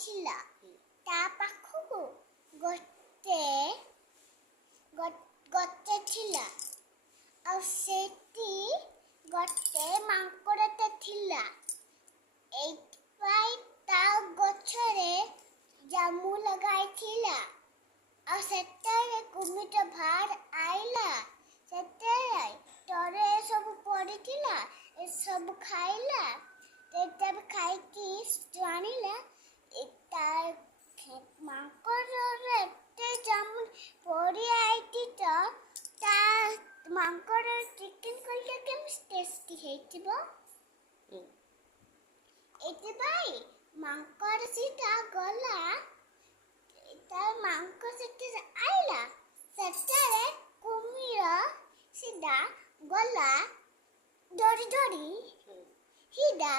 ଥିଲା। ତା ପାଖକୁ ଗୋଟେ ଥିଲା ଆଉ ସେଠି ଗୋଟେ ମାଙ୍କଡ଼ଟେ ଥିଲା। ଏଇଥିପାଇଁ ତା ଗଛରେ ଜାମୁ ଲଗାଇଥିଲା। ଆଉ ସେତେବେଳେ କୁମିର ବାହାର ଆଇଲା। ସେତେବେଳେ ତଳେ ସବୁ ପଡ଼ିଥିଲା, ଏସବୁ ଖାଇଲା। ସେତେବେଳେ ଖାଇକି ଜାଣିଲା ମାଙ୍କଡ଼ର ଏତେ ଜାମୁ ପଡ଼ି ଆଇଛି ତ ତା ମାଙ୍କଡ଼ ଚିକେନ କଲେ କେମିତି ଟେଷ୍ଟି ହେଇଥିବ। ଏଥିପାଇଁ ମାଙ୍କଡ଼ ସିଧା ଗଲା। ତା ମାଙ୍କଡ଼ ସେଠାରେ ଆଇଲା। ସେଠାରେ କୁମିର ସିଧା ଗଲା ଦୌଡ଼ି ସିଧା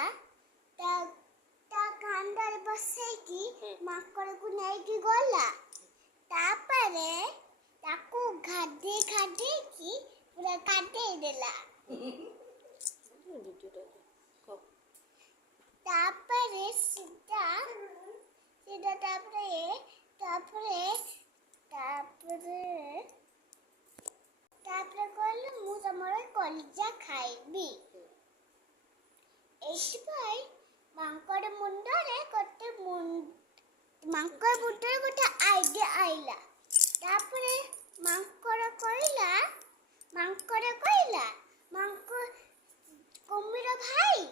ତା କାନ୍ଧରେ ବସେଇକି ମାଙ୍କଡ଼କୁ ନେଇକି ଗଲା। ତାପରେ ତାକୁ ଘାଡେଇକି ପୁରା କାଟେଇ ଦେଲା। ତାପରେ ସିଧା କହିଲେ ମୁଁ ତମର କଲିଜା ଖାଇବି। ଏଇଥିପାଇଁ ମାଙ୍କଡ଼ ମୁଣ୍ଡରେ ଗୋଟେ ଆଇଡିଆ ଆଇଲା। ତାପରେ ମାଙ୍କଡ଼ କହିଲା କୁମିର ଭାଇ,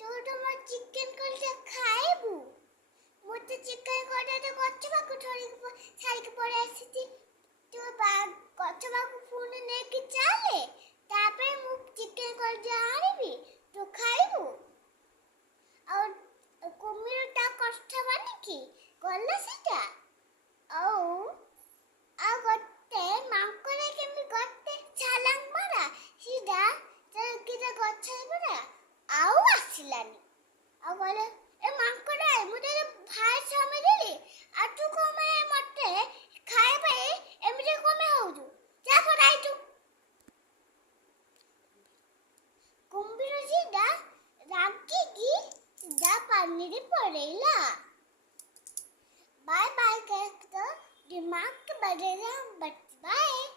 ତୁ ତମ ଚିକେନ କଲିଜା ଖାଇବୁ। ମୁଁ ତ ଚିକେନ କଲିଜା ଗଛ ପାଖକୁ ଛାଡ଼ିକି ପଳେଇ ଆସିଛି। ତୁ ଗଛ ପାଖକୁ ପୁଣି ନେଇକି ଚାଲେ। ତାପରେ ମୁଁ ଚିକେନ କଲିଜା ଆଣିବି, ତୁ ଖାଇବୁ। ଆଉ କୁମିରଟା କଷ୍ଟ ମାନିକି ଗଲା ସେଟା। ଆଉ ଗୋଟେ ମାଙ୍କଡ଼ କେମିତି ଗୋଟେ ଛାଲାଙ୍ଗ ମାରା ସିଧା ଗଛ ପରା ଆଉ ଆସିଲାନି। ଆଉ କହିଲେ ଏ ମାଙ୍କଡ଼, ମୁଁ ତୋର ଭାଇ ସ୍ୱାମୀ ଦେଲି, ଆଉ ତୁ କଣ ମତେ ଖାଇବା ପାଇଁ ଏମିତି କଣ ହଉଛୁ? ଯା ପଳାଇଛୁ। କୁମ୍ଭୀର ସିଧା ରାଗିକି ସିଧା ପାଣିରେ ପଳେଇଲା। बाय बाय कहकर दिमाग बदलना। बाय।